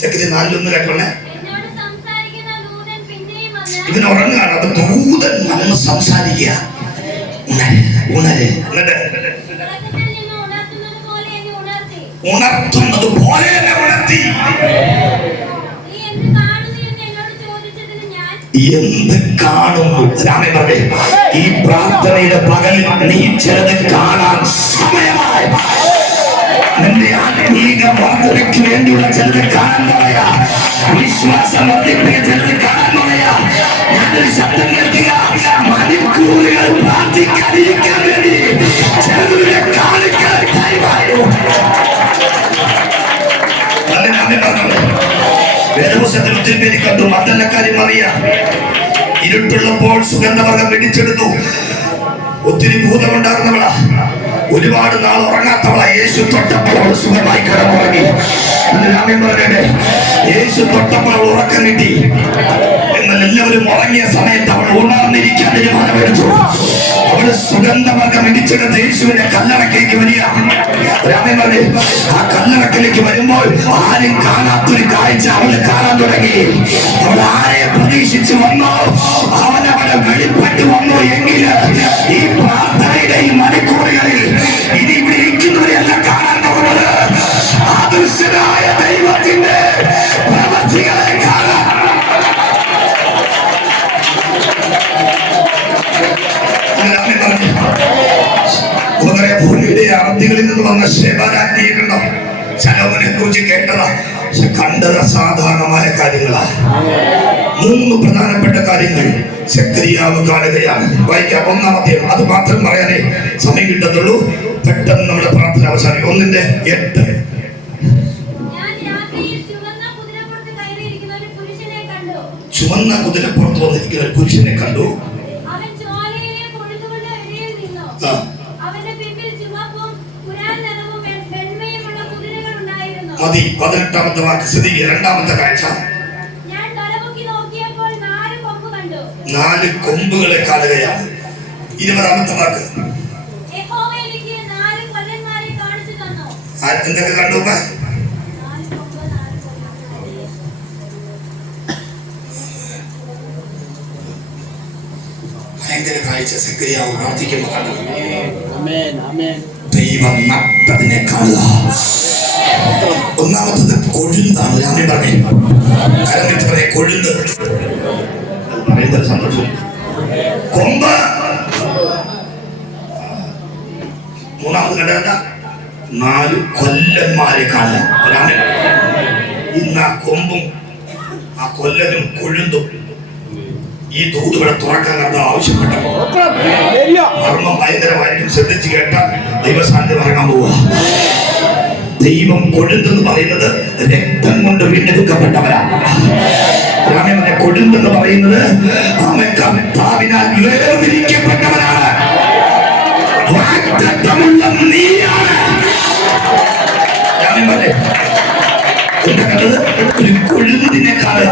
Secretary 4:1 കേട്ടോളെ. ഇവൻ ഉറങ്ങുകയാണ്. അപ്പൊ ദൂതൻ വന്ന് സംസാരിക്കുക. ഉണർത്തുന്നത് പോലെ ഉണർത്തി. എന്ത് കാണുന്നു? രാമൻ പറഞ്ഞേ, ഈ പ്രാർത്ഥനയുടെ പകലിൽ നീ ചിലത് കാണാൻ സമയമായി. നിന്റെ ആത്മീക വർദ്ധനയ്ക്ക് വേണ്ടിയുള്ള ചിലത് കാണാൻ പറയാ, വിശ്വാസം വർദ്ധിപ്പിക്കാൻ ചിലത് കാണാൻ പറയാ. ഞാനൊരു ശബ്ദം കേൾക്കുക, മണിക്കൂറുകൾ പ്രാർത്ഥിക്കാതിരിക്കാൻ വേണ്ടി ചിലതിനെ കാണിക്കാൻ കഴിവായോ. വേദപുസ്തകത്തിൽ ഒത്തിരി പേര് കണ്ടു. മഗ്ദലക്കാരി മറിയ ഇരുട്ടുള്ളപ്പോൾ സുഗന്ധവർഗം പിടിച്ചെടുത്തു. ഒത്തിരി ഭൂതമുണ്ടാകുന്നവളാ, ഒരുപാട് നാൾ ഉറങ്ങാത്തവളാ. യേശു തൊട്ടപ്പോൾ അവൾ സുഖമായി കിടന്നുറങ്ങി. രാമൻ പറയട്ടെ, യേശു തൊട്ടപ്പോൾ അവൾ ഉറക്കം കിട്ടി. എന്നാൽ എല്ലാവരും ഉറങ്ങിയ സമയത്ത് അവൾ ഉണർന്നിരിക്കാൻ തീരുമാനമെടുത്തു. അവള് സുഗന്ധവർഗം ഇടിച്ചെടുത്ത് യേശുവിനെ കല്ലറക്കിലേക്ക് വരിക. രാമൻ പറഞ്ഞു, ആ കല്ലറക്കിലേക്ക് വരുമ്പോൾ ആരും കാണാത്തൊരു കാഴ്ച അവള് കാണാൻ തുടങ്ങി. അവൾ ആരെ പ്രതീക്ഷിച്ചു വന്നോ അവനവളെ വെളിപ്പെട്ടു വന്നു. എങ്കിൽ ഈ പ്രാർത്ഥനയുടെ ഈ മണിക്കൂറുകളിൽ ഇനി ഇവിടെ ഇരിക്കുന്നവരെയല്ല കാണാൻ പോകുന്നത്, അദൃശ്യനായ ദൈവത്തിന്റെ പ്രവൃത്തികളെ കാണാൻ. ഭൂമിയുടെ അറബികളിൽ നിന്ന് വന്ന ശേബാരാജ്ഞിയെ കണ്ടോ? ശലോമോനെ കുറിച്ച് കേട്ടതാ, പക്ഷെ കണ്ടത് അസാധാരണമായ കാര്യങ്ങളാ. 3 പ്രധാനപ്പെട്ട കാര്യങ്ങൾ സെഖരിയാവ് കാണുകയാണ്. വായിക്കാം. 1-ാമത്തെ, അത് മാത്രം പറയാനേ സമയം കിട്ടത്തുള്ളൂ. പെട്ടെന്ന് നമ്മുടെ പ്രാർത്ഥന അവസാനിക്കും. 1:8. ചുവന്ന കുതിരപ്പുറത്ത് വന്നിരിക്കുന്ന ഒരു പുരുഷനെ കണ്ടു. മതി. 18-ാമത്തെ വാക്ക് ശ്രദ്ധിക്കുക. 2-ാമത്തെ കാഴ്ച, 4 കൊമ്പുകളെ കാണുകയാണ്. 20-ാമത്തെ വാക്ക്, എന്തൊക്കെ കണ്ടു? ഭയങ്കര കാഴ്ച. സെഖരിയാവ് പ്രാർത്ഥിക്കുമ്പോൾ കണ്ടു. ദൈവം നട്ടതിനെ കാണുക. 1-ാമത്തത് കൊഴുന്താണ്. രാമൻ പറഞ്ഞേ, കരം വെച്ച് പറയേ, കൊഴുന്ത്. സന്തോഷം. കൊമ്പ്. 3-ാമത് കണ്ട 4 കൊല്ലന്മാരെ കാണുക. രാമൻ ഇന്ന് ആ കൊമ്പും ആ കൊല്ലനും കൊഴുന്തും ഈ ദൂതുകളെ തുറക്കാൻ നമ്മൾ ആവശ്യപ്പെട്ടപ്പോൾ മർമ്മം ഭയങ്കരമായിരിക്കും. ശ്രദ്ധിച്ചു കേട്ടാൽ ദൈവസാന്നിധ്യം ഇറങ്ങാൻ പോവുക. ദൈവം കൊഴുന്തെന്ന് പറയുന്നത് രക്തം കൊണ്ട് വീണ്ടെടുക്കപ്പെട്ടവരാണ്. രാമനെ കൊഴുന്തെന്ന് പറയുന്നത് കർത്താവിനാൽ വേർതിരിക്കപ്പെട്ടവരാണ്. വാഗ്ദത്തമുള്ള നീയാണ്. രാമൻ പറഞ്ഞേ, ഒരു കൊഴുന്തിനെ കാണുക.